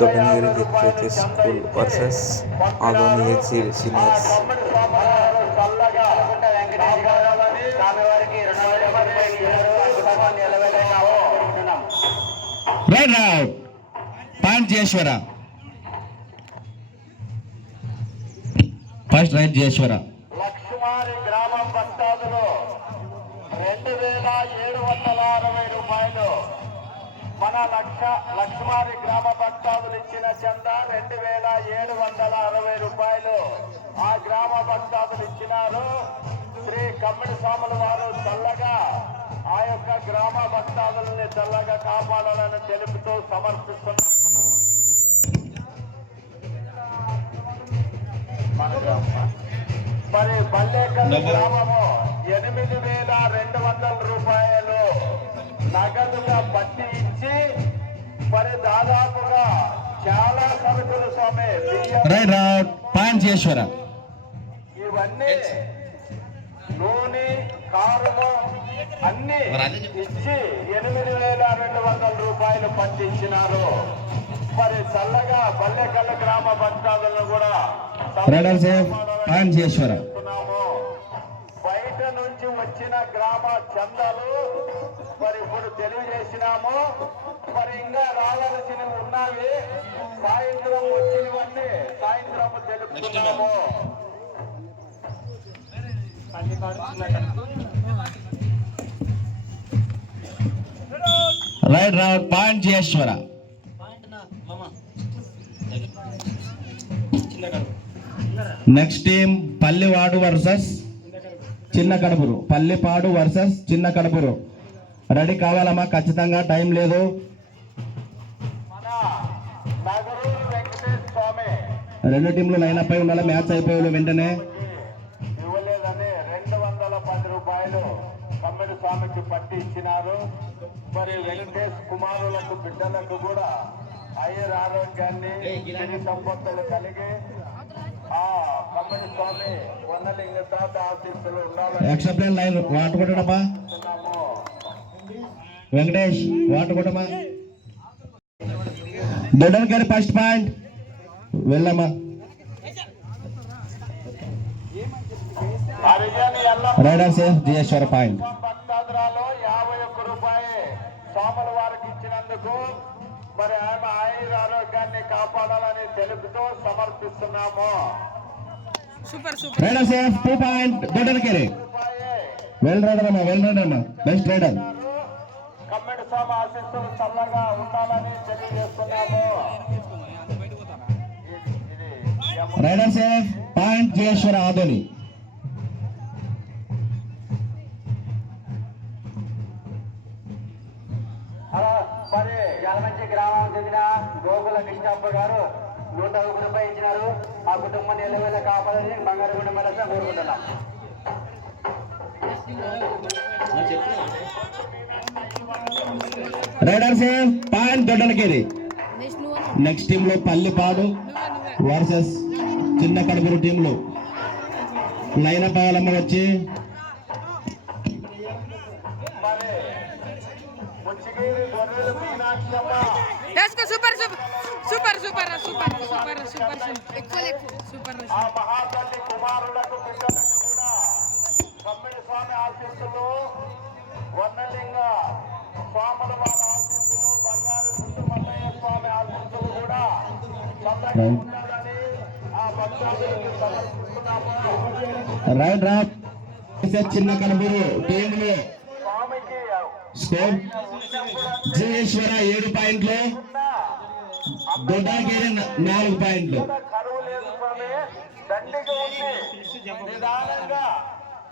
దొడ్డనగిరి literature school versus Adoni HC seniors. Right out point Jayeshwara. First right Jayeshwara. లక్ష్మారి గ్రామం భక్తాదులు 2760 రూపాయలు. మన లక్ష్మారి గ్రామ భక్తాదులు ఇచ్చిన చందా 2760 రూపాయలు. ఆ గ్రామ భక్తాదులు ఇచ్చినారు. శ్రీ కమ్మిడి స్వాముల వారు చల్లగా ఆ యొక్క గ్రామ భక్తాదులని చల్లగా కాపాడాలని తెలుపుతూ సమర్పిస్తున్నారు. మరి బల్లేకల్ గ్రామము 8200 రూపాయలు నగదుగా పట్టి ఇచ్చి మరి దాదాపుగా చాలా సరుకులు స్వామి ఇవన్నీ నూనె కారులు అన్ని ఇచ్చి 8200 రూపాయలు పట్టించినారు. మరి చల్లగా బల్లెకల్ల గ్రామ భక్తాదులను కూడా బయట నుంచి వచ్చిన గ్రామ చందాలు మరి ఇప్పుడు తెలియజేసినాము. మరి ఇంకా రావాల్సినవి ఉన్నవి. సాయంత్రం వచ్చినవన్నీ సాయంత్రం తెలుపుతున్నాము. Right out point జయేశ్వర. Next team పల్లివాడు versus చిన్న కడుపురు. పల్లిపాడు వర్సెస్ చిన్న కడుపురు. రెడీ కావాలమ్మా, ఖచ్చితంగా టైం లేదు. రెండు టీంలు లైన్ అప్ అయి ఉండాలి. మ్యాచ్ అయిపోయి వెంటనే ఇవ్వలేదని 210 రూపాయలు కమ్మిడి స్వామికి పట్టి ఇచ్చినారు. మరి వెంకటేష్ కుమారులకు బిడ్డలకు కూడా ఆయుర ఆరోగ్యాన్ని సంపత్తులు కలిగి ఆ కమ్మిడి స్వామి వనలింగ తాత ఆశీస్సులు ఉండాలని. లైన్ వాటు కొట్టడమా వెంకటేష్, వాటు కొట్టమా. దొడ్డనగిరి ఫస్ట్ పాయింట్ వెళ్ళమ్మా. Raider safe Jayeshwara point. భక్తాదురాలో 51 రూపాయి స్వాముల వారికి ఇచ్చినందుకు మరి ఆమె ఆయుర ఆరోగ్యాన్ని కాపాడాలని తెలుపుతూ సమర్పిస్తున్నాము. Raider safe 2 point Doddanagiri. Well raider అమ్మా, వెల్ రైడర్ అమ్మా, బెస్ట్ రైడర్. కమ్మిడి స్వామి ఆశీస్సులు చల్లగా ఉండాలని తెలియజేస్తున్నాము. Raider safe point Jayeshwara Adoni. మరి యలమంచి గ్రామం చెందిన గోగుల కృష్ణప్ప గారు 101 రూపాయలు ఇచ్చినారు. ఆ కుటుంబాన్ని ఎల్లవేళ కాపాలని బంగారు కుటుంబాల కోరుకుంటున్నాం. Raider safe point Doddanagiri. Next team లో పల్లిపాడు వర్సెస్ చిన్న కడుపురు టీంలు లైన్ అప్ అవ్వాలమ్మ వచ్చి. Super super super super super super super. ఆ మహాతల్లి కుమారులకు బిడ్డలకు కూడా కమ్మిడి స్వామి ఆశీస్సులు, వన్నలింగ స్వాముల వారి ఆశీస్సులు, బంగారు గుండు మల్లయ్య స్వామి ఆశీస్సులు కూడా ఉండాలని ఆ భక్తులకు సమర్పిస్తున్నాము. రైట్ రా చిన్న కడుపురు టీంలు స్వామికి స్కోర్ జయేశ్వర 7 పాయింట్లు, దొడ్డనగిరి 4 పాయింట్లు. కరువు లేదు స్వామి, దండిగా ఉంది. నిదానంగా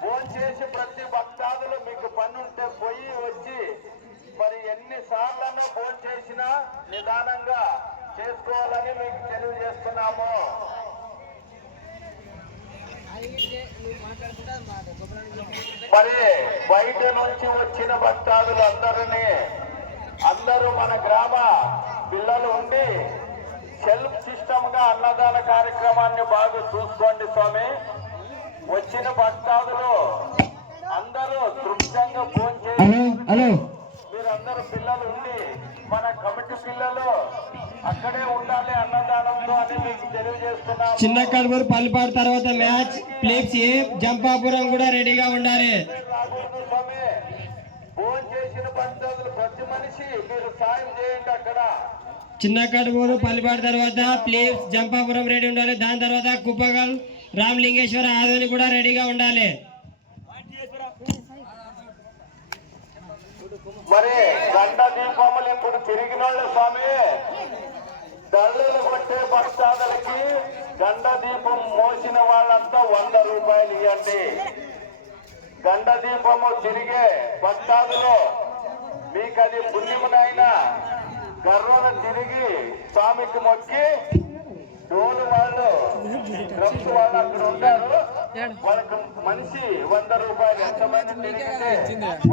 ఫోన్ చేసి ప్రతి భక్తాదులు మీకు పని ఉంటే పోయి వచ్చి మరి ఎన్నిసార్లను ఫోన్ చేసినా నిదానంగా చేసుకోవాలని మీకు తెలియజేస్తున్నాము. మరి బయట నుంచి వచ్చిన అందరూ మన గ్రామ పిల్లలు ఉండి సెల్ఫ్ సిస్టమ్ గా అన్నదాన కార్యక్రమాన్ని బాగా చూసుకోండి స్వామి. వచ్చిన భక్తాదులు అందరూ తృప్తంగా భోంచేసి మీరందరూ పిల్లలు ఉండి మన కమిటీ పిల్లలు అక్కడే చేస్తున్నాము. చిన్న కడుపురు పల్లిపాడు తర్వాత మ్యాచ్ ప్లేక్స్ ఏ జంపాపురం కూడా రెడీగా ఉండాలి. రాకూడదు స్వామి. ఫోన్ చేసిన పంచాయతీలు ప్రతి మనిషి మీరు సాయం చేయండి. అక్కడ చిన్న కడుపురు పల్లిపాడు తర్వాత ప్లేక్స్ జంపాపురం రెడీ ఉండాలి. దాని తర్వాత కుప్పగల్ రామలింగేశ్వర ఆదోని కూడా రెడీగా ఉండాలి. మరి గంట దీపములు ఇప్పుడు తిరిగిన వాళ్ళు స్వామి దళ్ళలు కొట్టే భక్తాదులకి గండ దీపం మోసిన వాళ్ళంతా 100 రూపాయలు ఇవ్వండి. గండ దీపము తిరిగే భక్తాదులు మీకు అది పుణ్యమునైనా గర్వను తిరిగి స్వామికి మొక్కి డోలు వాళ్ళు డ్రమ్స్ వాళ్ళు అక్కడ ఉంటారు. వాళ్ళకి మనిషి 100 రూపాయలు ఎంతమంది తిరిగితే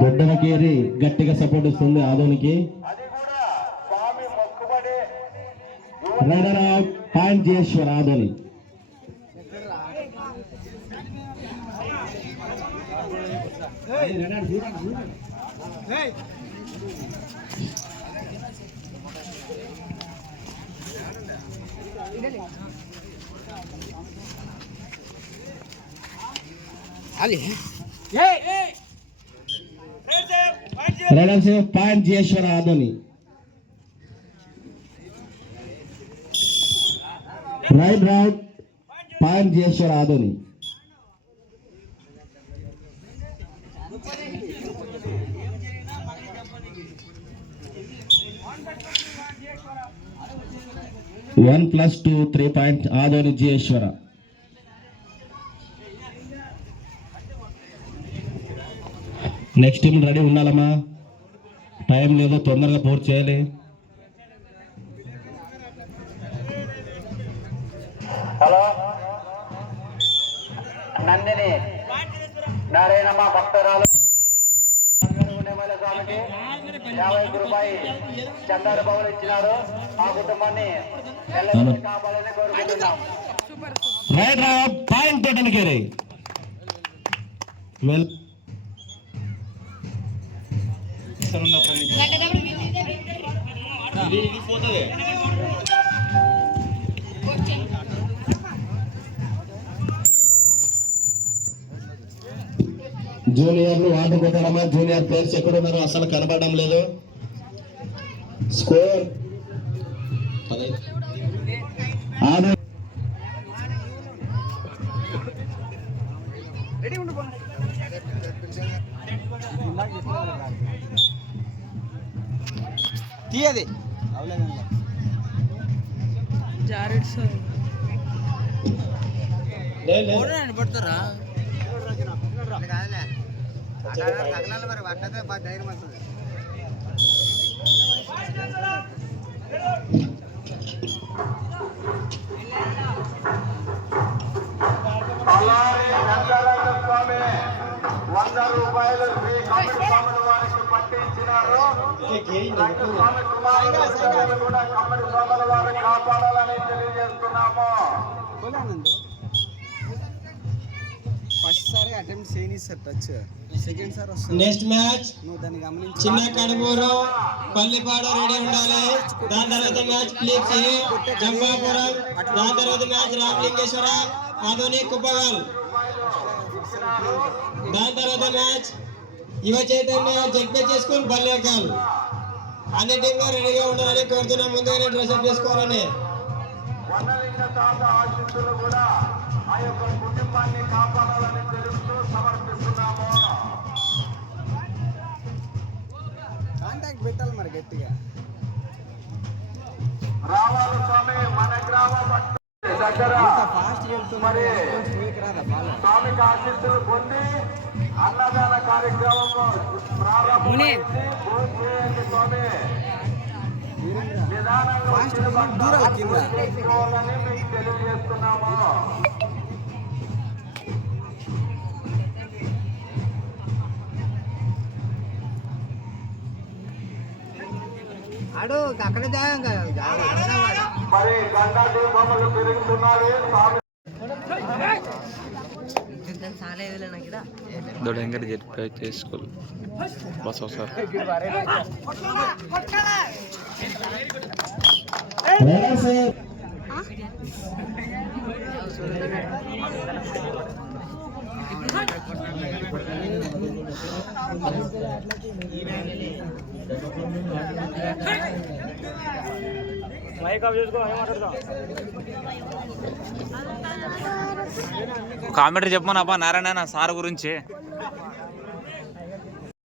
దొడ్డనకేరి గట్టిగా సపోర్ట్ ఇస్తుంది ఆదోనికి. అది కూడా స్వామి మొక్కుబడి. Raider out point Jayeshwar Adoni. Raider save point Jayeshwar Adoni. Right out point Jayeshwar Adoni. One plus 2 3 point Adoni Jayeshwara. Next team ready ఉండాలమ్మా, టైం లేదు, తొందరగా పూర్తి చేయాలి. హలో నందిని నారాయణమ్మ భక్తరాలు స్వామికి 50 రూపాయలు చందారు భవన్ ఇచ్చినారు. ఆ కుటుంబాన్ని ఎల్లప్పుడూ కాపాలని కోరుకుంటున్నాం. Right out point Thotanakeri. Well జూనియర్లు వాటర్ కొట్టడమా, జూనియర్ ప్లేయర్స్ ఎక్కడ ఉన్నారో అసలు కనపడడం లేదు. స్కోర్ తీయది జారెడ్ సార్ పడతారా మరి పట్టతే ధైర్యం వస్తుంది. అలాగే నందరంగ స్వామి 100 రూపాయలు శ్రీ కమిటీ స్వాముల వారికి పట్టించినారు. స్వామి కుమారులు కూడా కమిటీ స్వాముల వారిని కాపాడాలని తెలియజేస్తున్నాము. ఫస్ట్ సారి అటెంప్ట్ చేయని సార్ టచ్, సెకండ్ సార్ వస్తుంది. నెక్స్ట్ మ్యాచ్ నువ్వు దాన్ని గమనించి చిన్న కడుపూరు పల్లిపాడు రెడీ ఉండాలి. దాని తర్వాత మ్యాచ్ ప్లేక్స్ ఏ జంపాపురం. దాని తర్వాత మ్యాచ్ రామలింగేశ్వర ఆదోని కుప్పగల్. దాని తర్వాత మ్యాచ్ యువ చైతన్య జడ్పీ స్కూల్ బల్లేకల్. అన్ని టీంలో రెడీగా ఉండాలని కోరుతున్నాం. ముందుగానే డ్రెస్అప్ చేసుకోవాలని. వనలింగ తాత ఆశీస్సులు కూడా ఆ యొక్క కుటుంబాన్ని కాపాడాలని తెలుస్తూ సమర్పిస్తున్నాము. కాంటాక్ట్ పెట్టాలి మరి గట్టిగా. రావాలి స్వామి మన గ్రామ దగ్గర ఫాస్ట్ మరి రాదా బాగా స్వామికి ఆశీస్సులు పొంది అన్నదాన కార్యక్రమం ప్రారంభం చేసి భోజనం చేయండి స్వామి. నిదానంగా వచ్చిన భక్తులు చేసుకోవాలని మీకు తెలియజేస్తున్నాము. ఆడు అక్కడే జాయం కదా. మరి గండా దీపములు పెరుగుతున్నారు. స్వామి Dodangar ZP school bus sir. Raider save commentary చెప్పమని అబ్బా నారాయణ సార్ గురించి.